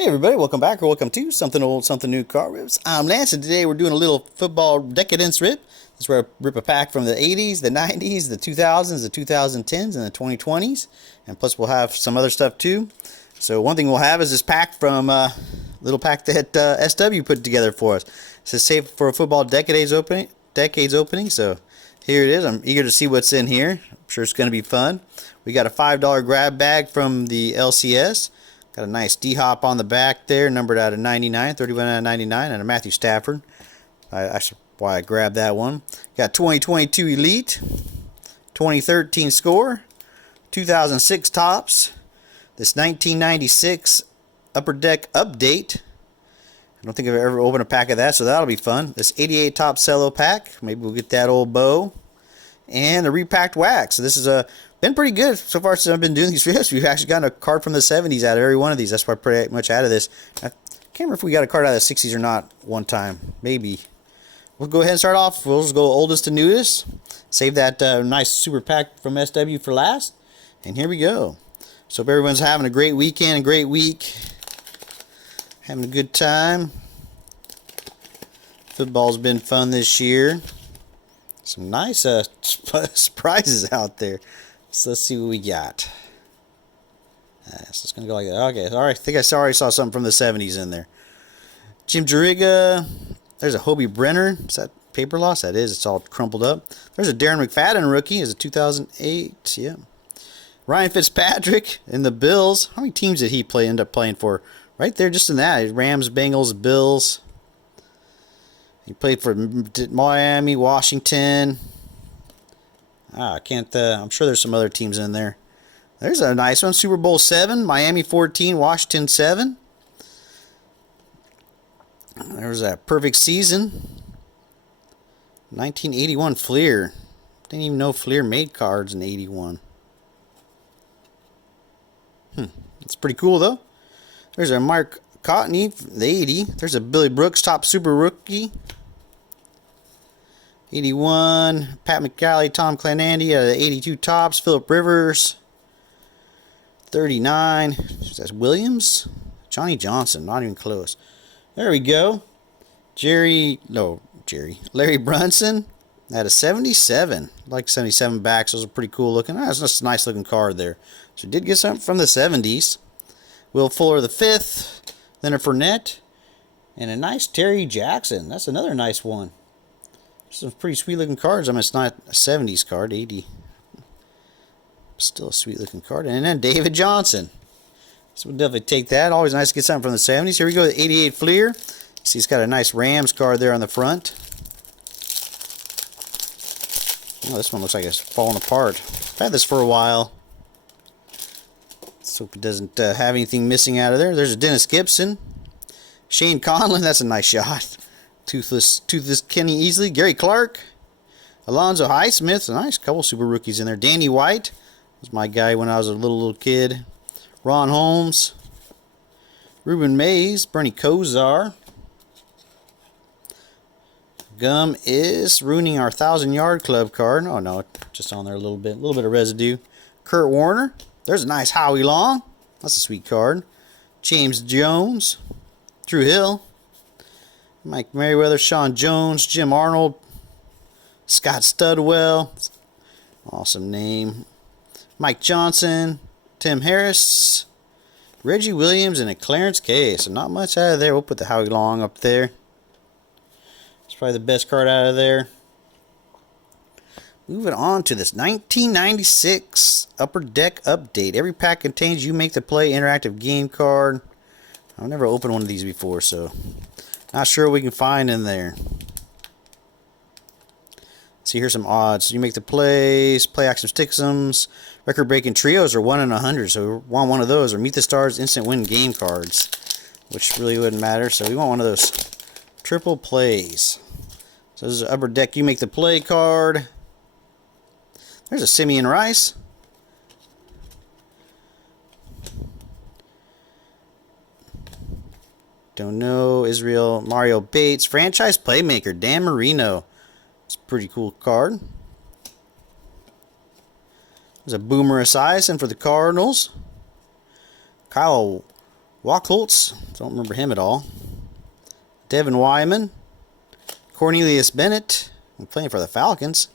Hey everybody, welcome back or welcome to Something Old, Something New Car Rips. I'm Lance and today we're doing a little football decadence rip. This is where I rip a pack from the 80s, the 90s, the 2000s, the 2010s, and the 2020s. And plus we'll have some other stuff too. So one thing we'll have is this pack from little pack that SW put together for us. It says save for a football decades opening. So here it is. I'm eager to see what's in here. I'm sure it's going to be fun. We got a $5 grab bag from the LCS. Got a nice D-Hop on the back there, numbered out of 99, 31 out of 99, and a Matthew Stafford. That's why I grabbed that one. Got 2022 Elite, 2013 Score, 2006 Tops, this 1996 Upper Deck Update. I don't think I've ever opened a pack of that, so that'll be fun. This 88 Top Cello pack. Maybe we'll get that old bow. And a repacked wax. So this is been pretty good so far since I've been doing these videos. We've actually gotten a card from the 70s out of every one of these. That's why pretty much out of this. I can't remember if we got a card out of the 60s or not one time. Maybe. We'll go ahead and start off. We'll just go oldest to newest. Save that nice super pack from SW for last. And here we go. So hope everyone's having a great weekend, a great week. Having a good time. Football's been fun this year. Some nice surprises out there. So let's see what we got. So it's going to go like that. Okay, all right. I think I already saw something from the 70s in there. Jim Juriga. There's a Hobie Brenner. Is that paper loss? That is. It's all crumpled up. There's a Darren McFadden rookie. Is a 2008. Yeah. Ryan Fitzpatrick in the Bills. How many teams did he end up playing for? Right there, just in that. Rams, Bengals, Bills. He played for Miami, Washington. I can't. I'm sure there's some other teams in there. There's a nice one. Super Bowl 7, Miami 14, Washington 7. There's that perfect season. 1981 Fleer. Didn't even know Fleer made cards in 81. That's pretty cool though. There's a Mark Cotney, the 80. There's a Billy Brooks top super rookie. 81, Pat McCallie, Tom Clanandy out of the 82 Tops, Phillip Rivers. 39, that's Williams. Johnny Johnson, not even close. There we go. Larry Brunson out of 77. I like 77 backs, those are pretty cool looking. That's just a nice looking card there. So did get something from the 70s. Will Fuller the 5th, Leonard Fournette, and a nice Terry Jackson. That's another nice one. Some pretty sweet looking cards. I mean, it's not a 70s card, 80. Still a sweet looking card. And then David Johnson. So we'll definitely take that. Always nice to get something from the 70s. Here we go, the 88 Fleer. See, it's got a nice Rams card there on the front. Oh, this one looks like it's falling apart. I've had this for a while. Let's hope it doesn't have anything missing out of there. There's a Dennis Gibson. Shane Conlon, that's a nice shot. Toothless Kenny Easley, Gary Clark, Alonzo Highsmith, a nice couple super rookies in there. Danny White was my guy when I was a little kid. Ron Holmes, Ruben Mays, Bernie Kosar. Gum is ruining our 1,000-yard club card. Oh no, just on there a little bit of residue. Kurt Warner, there's a nice Howie Long. That's a sweet card. James Jones, Drew Hill. Mike Merriweather, Sean Jones, Jim Arnold, Scott Studwell, awesome name. Mike Johnson, Tim Harris, Reggie Williams, and a Clarence Case. So not much out of there. We'll put the Howie Long up there. It's probably the best card out of there. Moving on to this 1996 Upper Deck Update. Every pack contains You Make the Play interactive game card. I've never opened one of these before, so not sure what we can find in there. See, here's some odds. You make the plays, play action sticksums, record breaking trios, or 1 in 100. So we want one of those, or Meet the Stars instant win game cards, which really wouldn't matter. So we want one of those triple plays. So this is Upper Deck You Make the Play card. There's a Simeon Rice. Don't know. Israel Mario Bates. Franchise Playmaker Dan Marino. It's a pretty cool card. There's a Boomer Esiason for the Cardinals. Kyle Wachholtz, don't remember him at all. Devin Wyman. Cornelius Bennett, playing for the Falcons.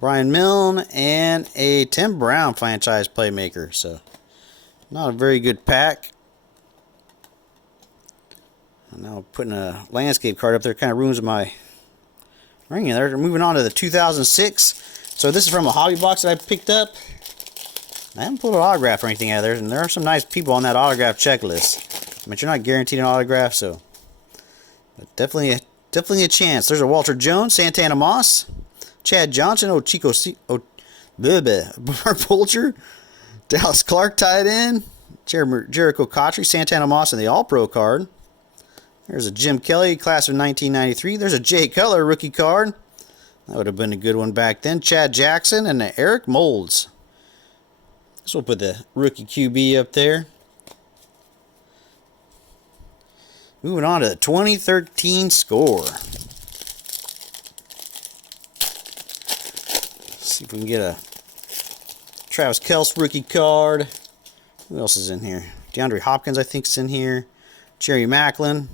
Brian Milne, and a Tim Brown franchise playmaker. So, not a very good pack. Now putting a landscape card up there kind of ruins my ring in there. Moving on to the 2006. So this is from a hobby box that I picked up. I haven't pulled an autograph or anything out of there, and there are some nice people on that autograph checklist. But you're not guaranteed an autograph, so but definitely a chance. There's a Walter Jones, Santana Moss, Chad Johnson, Bart Polcher, Dallas Clark tied in, Jericho Cotchery, Santana Moss, and the All-Pro card. There's a Jim Kelly, class of 1993. There's a Jay Cutler rookie card. That would have been a good one back then. Chad Jackson and the Eric Molds. So we'll put the rookie QB up there. Moving on to the 2013 score. Let's see if we can get a Travis Kelce rookie card. Who else is in here? DeAndre Hopkins, I think, is in here. Jerry Maclin.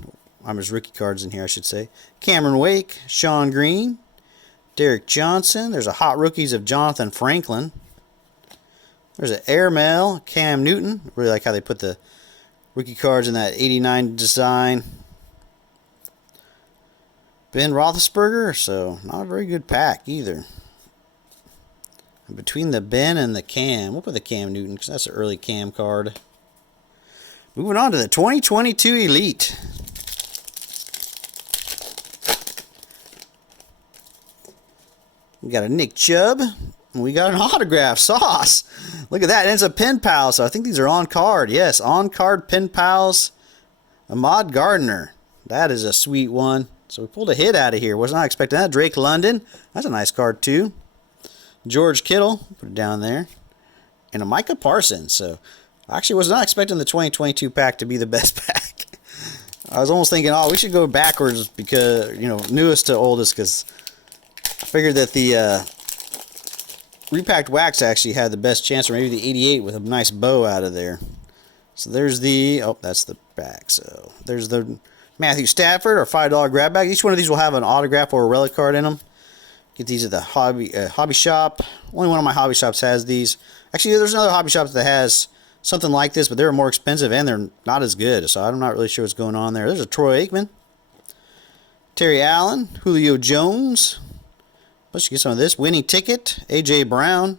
His rookie cards in here, I should say. Cameron Wake, Sean Green, Derek Johnson. There's a hot rookies of Jonathan Franklin. There's an Airmail, Cam Newton. Really like how they put the rookie cards in that 89 design. Ben Roethlisberger, so not a very good pack either. And between the Ben and the Cam, we'll put the Cam Newton because that's an early Cam card. Moving on to the 2022 Elite. We got a Nick Chubb. And we got an autograph. Sauce. Look at that. And it's a pen pal. So I think these are on card. Yes, on card pen pals. Ahmad Gardner. That is a sweet one. So we pulled a hit out of here. Was not expecting that. Drake London. That's a nice card too. George Kittle. Put it down there. And a Micah Parsons. So I actually was not expecting the 2022 pack to be the best pack. I was almost thinking, oh, we should go backwards because, newest to oldest, because I figured that the repacked wax actually had the best chance, or maybe the 88 with a nice bow out of there. So there's the, that's the back. So there's the Matthew Stafford, our $5 grab bag. Each one of these will have an autograph or a relic card in them. Get these at the hobby shop. Only one of my hobby shops has these. Actually, there's another hobby shop that has something like this, but they're more expensive and they're not as good. So I'm not really sure what's going on there. There's a Troy Aikman, Terry Allen, Julio Jones. Let's get some of this. Winning Ticket, A.J. Brown,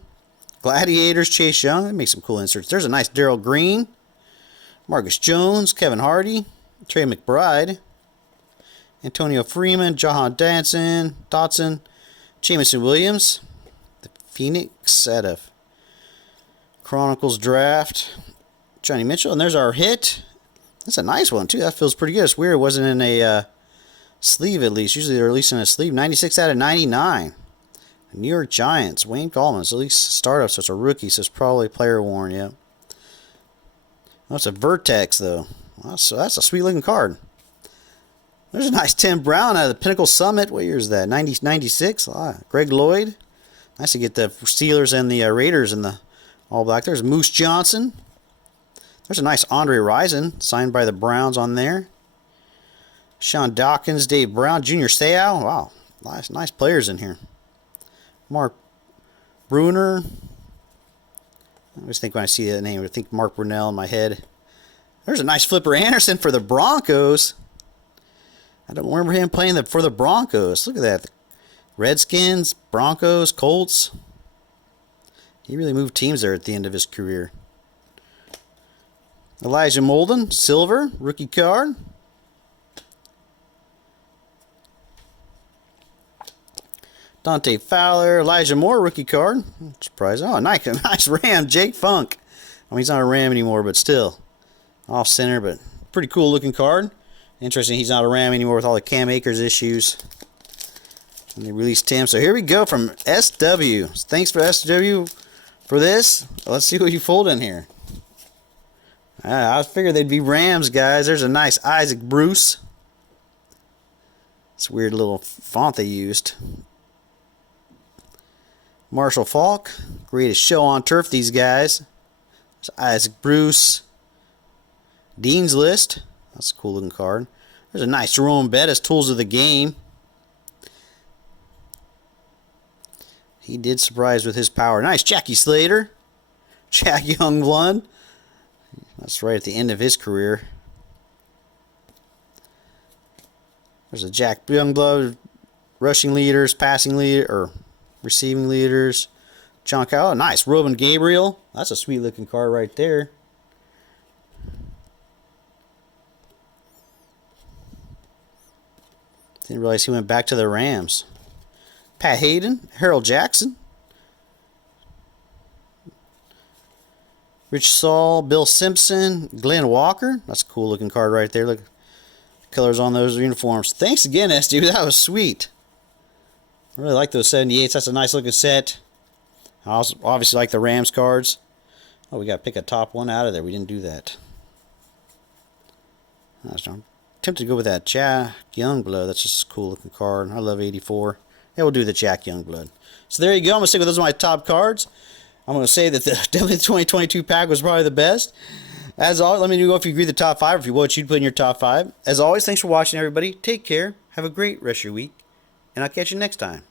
Gladiators, Chase Young. They make some cool inserts. There's a nice Darrell Green, Marcus Jones, Kevin Hardy, Trey McBride, Antonio Freeman, Jahan Dotson, Jameson Williams, the Phoenix out of Chronicles Draft, Johnny Mitchell. And there's our hit. That's a nice one, too. That feels pretty good. It's weird it wasn't in a sleeve, at least. Usually they're releasing a sleeve. 96 out of 99. New York Giants, Wayne Gallman. It's at least startup, so it's a rookie, so it's probably player worn, yeah. Oh, it's a Vertex, though. That's a sweet-looking card. There's a nice Tim Brown out of the Pinnacle Summit. What year is that? 96? Greg Lloyd. Nice to get the Steelers and the Raiders in the all black. There's Moose Johnson. There's a nice Andre Rison, signed by the Browns on there. Sean Dawkins, Dave Brown, Junior Seau. Wow, nice players in here. Mark Bruner. I always think when I see that name, I think Mark Brunell in my head. There's a nice Flipper Anderson for the Broncos. I don't remember him playing for the Broncos. Look at that. Redskins, Broncos, Colts. He really moved teams there at the end of his career. Elijah Molden, silver, rookie card. Dante Fowler, Elijah Moore, rookie card. Surprise. Oh, nice Ram, Jake Funk. I mean, he's not a Ram anymore, but still. Off center, but pretty cool looking card. Interesting, he's not a Ram anymore with all the Cam Akers issues. And they released him. So here we go from SW. Thanks for SW for this. Let's see what you pulled in here. I figured they'd be Rams, guys. There's a nice Isaac Bruce. It's a weird little font they used. Marshall Faulk. Greatest show on turf, these guys. There's Isaac Bruce. Dean's List. That's a cool looking card. There's a nice Jerome Bettis, Tools of the Game. He did surprise with his power. Nice Jackie Slater. Jack Youngblood. That's right at the end of his career. There's a Jack Youngblood. Rushing leaders, passing leader, or receiving leaders. John Kyle. Oh, nice. Robin Gabriel. That's a sweet looking card right there. Didn't realize he went back to the Rams. Pat Hayden, Harold Jackson, Rich Saul, Bill Simpson, Glenn Walker. That's a cool looking card right there. Look, the colors on those uniforms. Thanks again, SD. That was sweet. I really like those 78s. That's a nice looking set. I also obviously like the Rams cards. Oh, we got to pick a top one out of there. We didn't do that. I'm tempted to go with that Jack Youngblood. That's just a cool looking card. I love 84. Yeah, we'll do the Jack Youngblood. So there you go. I'm going to stick with those as my top cards. I'm going to say that the definitely the 2022 pack was probably the best. As always, let me know if you agree with the top 5 or if you what you'd put in your top 5. As always, thanks for watching, everybody. Take care. Have a great rest of your week. And I'll catch you next time.